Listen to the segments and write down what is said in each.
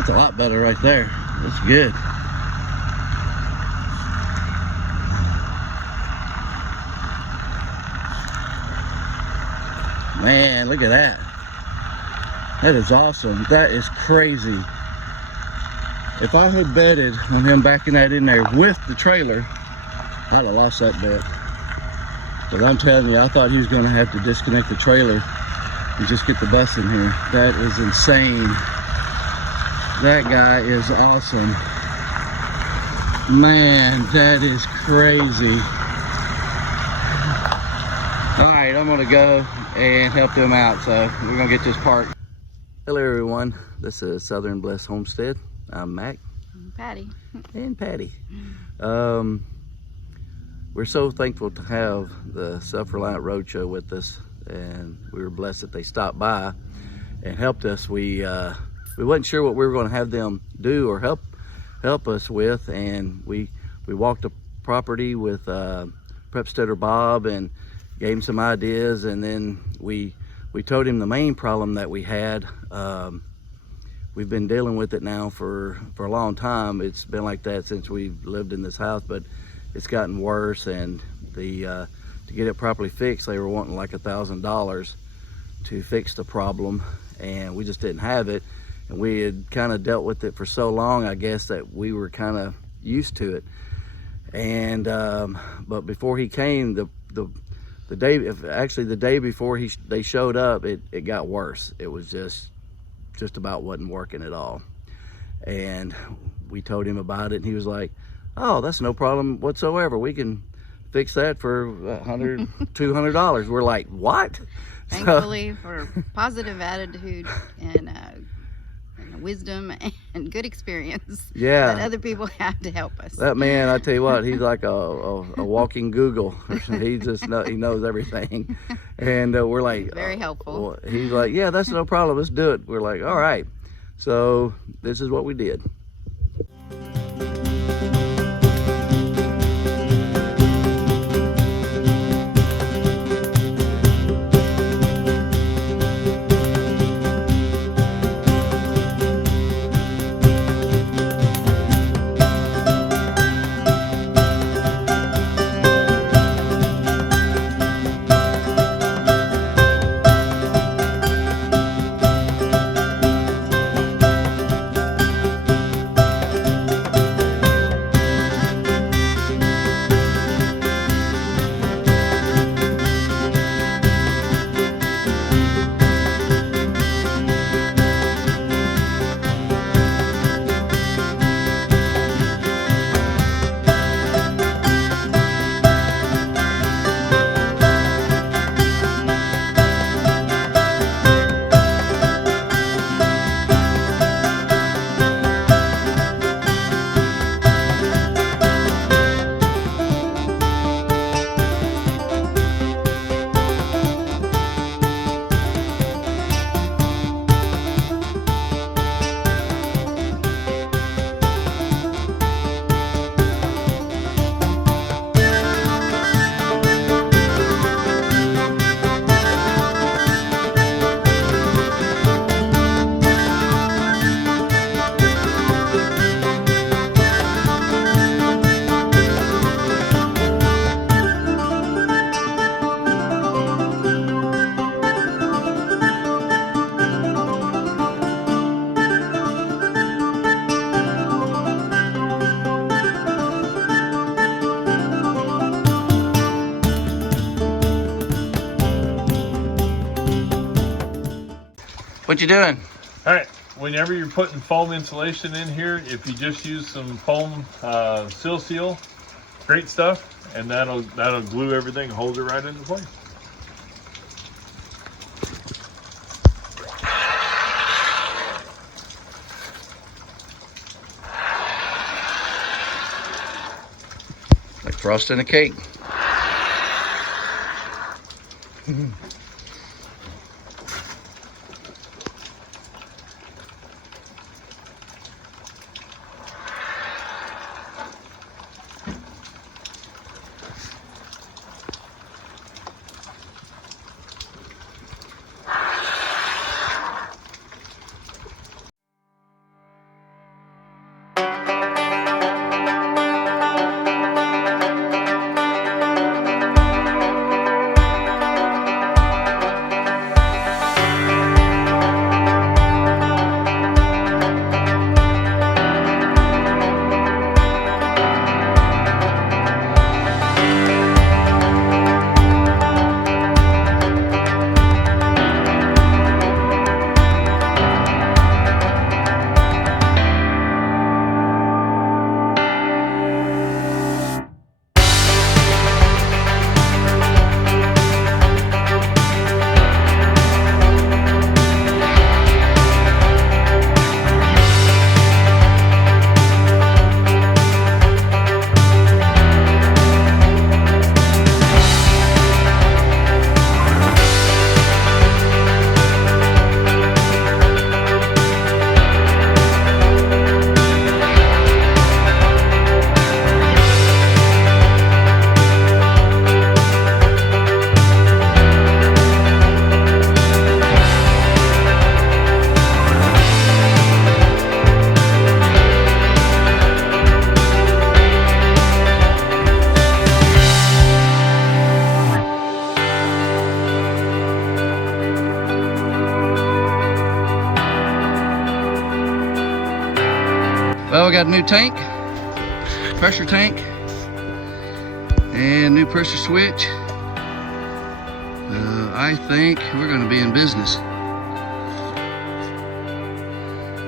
That's a lot better right there. That's good. Man, look at that. That is awesome. That is crazy. If I had betted on him backing that in there with the trailer, I'd have lost that bet. But I'm telling you, I thought he was going to have to disconnect the trailer and just get the bus in here. That is insane. That guy is awesome. Man, that is crazy. All right, I'm gonna go and help them out. So we're gonna get this parked. Hello everyone, this is Southern Bliss Homestead. I'm Mac. I'm Patty. And Patty. We're so thankful to have the Reliant Roadshow with us, and we were blessed that they stopped by and helped us. We wasn't sure what we were going to have them do or help us with, and we walked the property with Prep Steader Bob and gave him some ideas, and then we told him the main problem that we had. We've been dealing with it now for a long time. It's been like that since we've lived in this house, but it's gotten worse, and to get it properly fixed, they were wanting like $1,000 to fix the problem, and we just didn't have it. And we had kind of dealt with it for so long, I guess, that we were kind of used to it. And but before he came, the day before they showed up, it got worse. It was just about wasn't working at all. And we told him about it, and he was like, "Oh, that's no problem whatsoever. We can fix that for $100, $200. We're like, "What?" Thankfully for positive attitude and wisdom and good experience, yeah, that other people have to help us. That man, I tell you what, he's like a walking Google. He knows everything. And we're like, very helpful. He's like, "Yeah, that's no problem. Let's do it." We're like, "All right." So this is what we did. What you doing? All right, whenever you're putting foam insulation in here, if you just use some foam seal, great stuff, and that'll glue everything, hold it right into place. Like frosting a cake. got a new tank, pressure tank, and new pressure switch. I think we're going to be in business.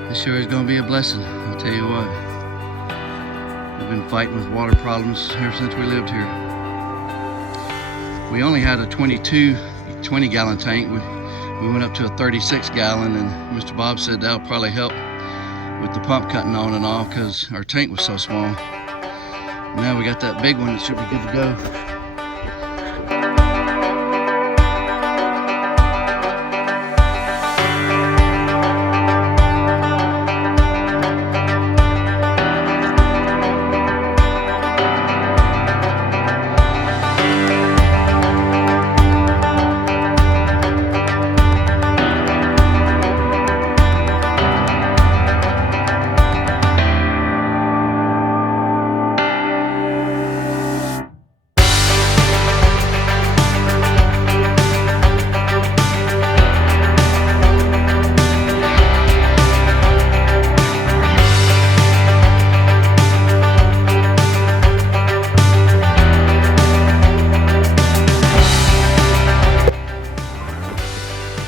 This sure is going to be a blessing, I'll tell you what. We've been fighting with water problems ever since we lived here. We only had a 20-gallon tank. We went up to a 36 gallon, and Mr. Bob said that'll probably help with the pump cutting on and off because our tank was so small. Now we got that big one that should be good to go.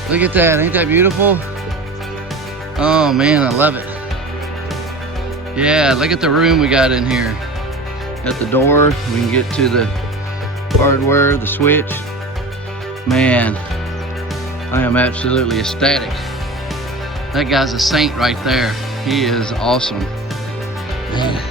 Look at that, ain't that beautiful? Oh man, I love it. Yeah, look at the room we got in here. Got the door, we can get to the hardware, the switch. Man, I am absolutely ecstatic. That guy's a saint right there. He is awesome. Man.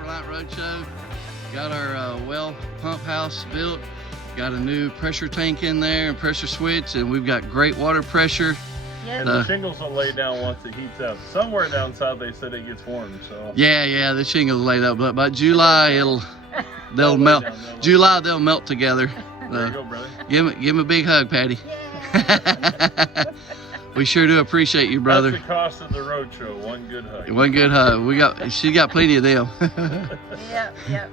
Reliant Roadshow. Got our well pump house built. Got a new pressure tank in there and pressure switch, and we've got great water pressure. And the shingles will lay down once it heats up. Somewhere down south they said it gets warm, so. Yeah, the shingles laid up, but by July they'll melt. July they'll melt together. There you go, brother. Give him a big hug, Patty. We sure do appreciate you, brother. That's the cost of the roadshow. One good hug. One good hug. She got plenty of them. Yep.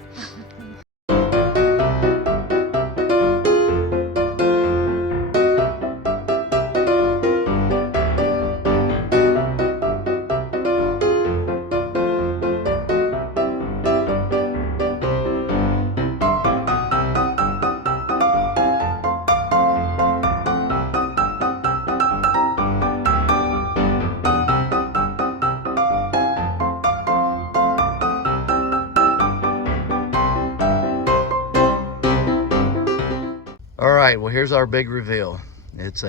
All right, well, here's our big reveal. It's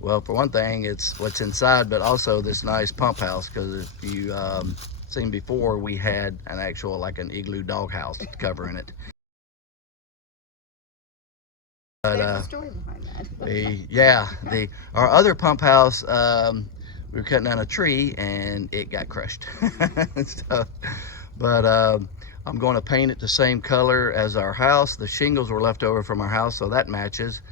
well, for one thing, it's what's inside, but also this nice pump house, because if you seen before, we had an actual, like an igloo dog house covering it. But There's a story behind that. our other pump house, we were cutting down a tree and it got crushed. So, but I'm going to paint it the same color as our house. The shingles were left over from our house, so that matches,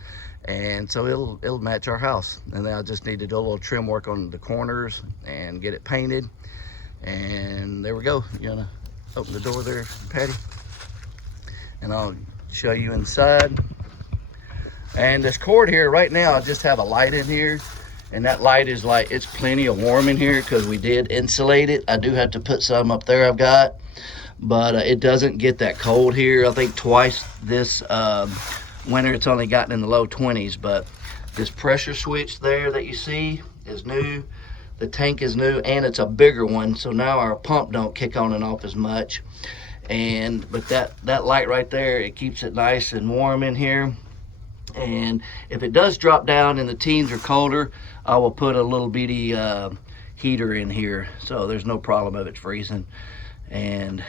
and so it'll match our house. And then I just need to do a little trim work on the corners and get it painted. And there we go. You wanna open the door there, Patty? And I'll show you inside. And this cord here right now, I just have a light in here, and that light is like, it's plenty of warm in here because we did insulate it. I do have to put some up there I've got, but it doesn't get that cold here. I think twice this winter it's only gotten in the low 20s, but this pressure switch there that you see is new. The tank is new, and it's a bigger one, so now our pump don't kick on and off as much. But that light right there, it keeps it nice and warm in here. And if it does drop down and the teens are colder, I will put a little bitty heater in here, so there's no problem of it freezing. And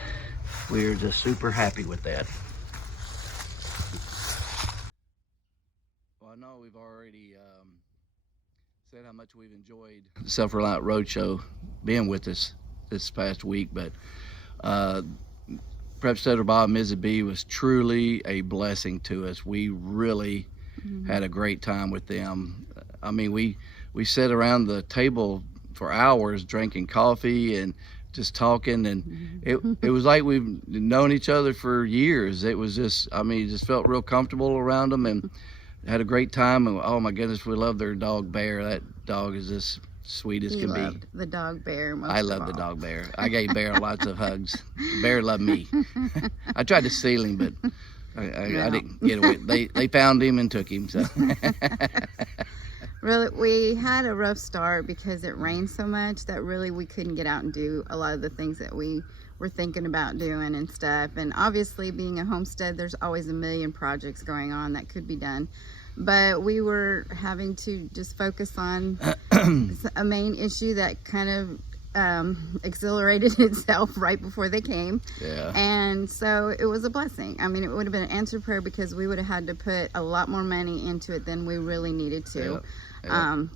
we're just super happy with that. Well, I know we've already said how much we've enjoyed the Self-Reliant Roadshow being with us this past week, but Prep Stetter Bob and Mrs. B was truly a blessing to us. We really had a great time with them. I mean, we sat around the table for hours drinking coffee and just talking, and it was like we've known each other for years. It was just, I mean, just felt real comfortable around them and had a great time. And oh my goodness, we love their dog Bear. That dog is just sweet as can be. The dog Bear most I love the dog Bear. I gave Bear lots of hugs. Bear loved me. I tried to steal him, but I didn't get away. They found him and took him. So. Really, we had a rough start because it rained so much that really we couldn't get out and do a lot of the things that we were thinking about doing and stuff. And obviously, being a homestead, there's always a million projects going on that could be done. But we were having to just focus on a main issue that kind of exhilarated itself right before they came. Yeah. And so it was a blessing. I mean, it would have been an answered prayer because we would have had to put a lot more money into it than we really needed to. And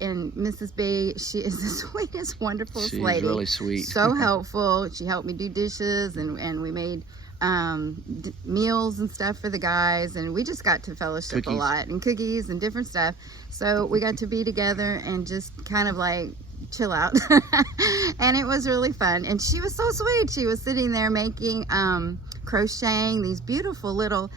Mrs. B, she is the sweetest, wonderfulest lady. She's really sweet. So helpful. She helped me do dishes, and we made meals and stuff for the guys, and we just got to fellowship a lot, and cookies and different stuff. So we got to be together and just kind of like chill out. And it was really fun. And she was so sweet. She was sitting there making crocheting these beautiful little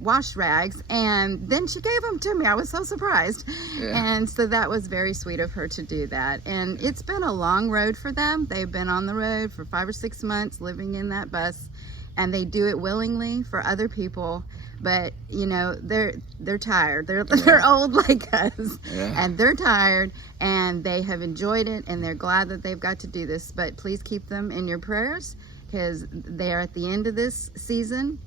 wash rags, and then she gave them to me. I was so surprised. And so that was very sweet of her to do that. And it's been a long road for them. They've been on the road for 5 or 6 months living in that bus, and they do it willingly for other people. But you know, they're tired. They're old like us, and they're tired, and they have enjoyed it, and they're glad that they've got to do this. But please keep them in your prayers because they are at the end of this season,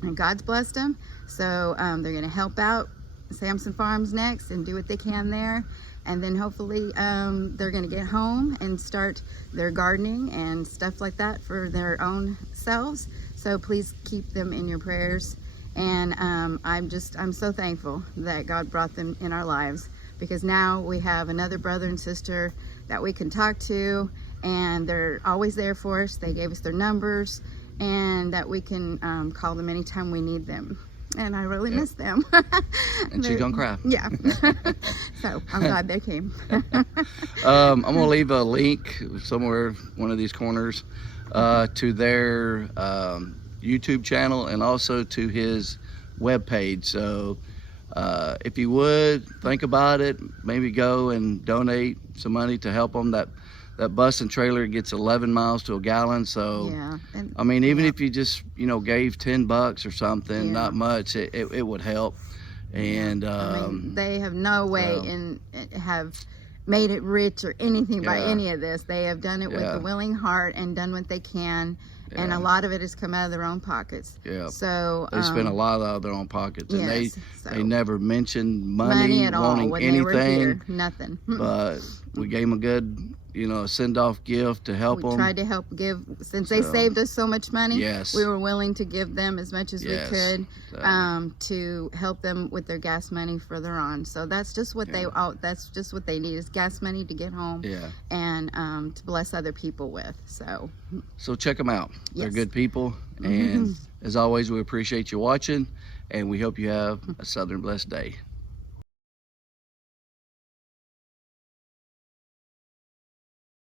and God's blessed them. So they're going to help out Samson Farms next and do what they can there. And then hopefully they're going to get home and start their gardening and stuff like that for their own selves. So please keep them in your prayers. And I'm so thankful that God brought them in our lives, because now we have another brother and sister that we can talk to, and they're always there for us. They gave us their numbers, and that we can call them anytime we need them. And I really miss them. And she's gonna cry. Yeah. So I'm glad they came. I'm gonna leave a link somewhere, one of these corners, to their YouTube channel and also to his webpage. So if you would think about it, maybe go and donate some money to help them. That bus and trailer gets 11 miles to a gallon. So I mean, even if you just gave $10 or something, not much, it would help. And I mean, they have no way have made it rich or anything by any of this. They have done it with a willing heart and done what they can. And a lot of it has come out of their own pockets. So they spent a lot out of their own pockets, and they never mentioned money at all wanting when anything. they were here. Nothing. But we gave them a good you know, a send-off gift to help We them. tried to help give, since they saved us so much money. Yes. We were willing to give them as much as Yes. we could So, to help them with their gas money further on. So that's just what that's just what they need, is gas money to get home yeah. and to bless other people with. So check them out. They're Yes. good people. And as always, we appreciate you watching, and we hope you have a Southern blessed day.